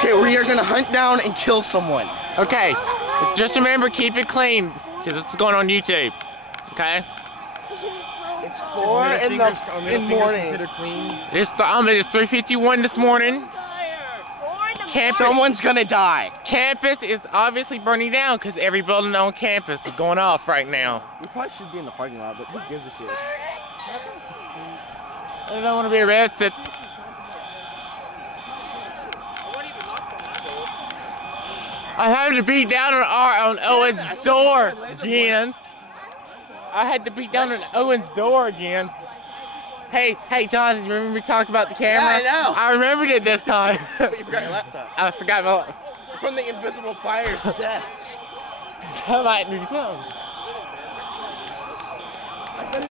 Okay, we are gonna hunt down and kill someone. Okay, just remember, keep it clean, because it's going on YouTube. Okay? It's 4 in the morning. It's 3:51 this morning. Someone's gonna die. Campus is obviously burning down because every building on campus is going off right now. We probably should be in the parking lot, but who gives a shit? I don't want to be arrested. I had to beat down on Owen's door again. I had to beat down on Owen's door again. Hey, Jonathan, you remember we talked about the camera? Yeah, I know. I remembered it this time. But you forgot your laptop. I forgot my... From the invisible fire's death. That might be something.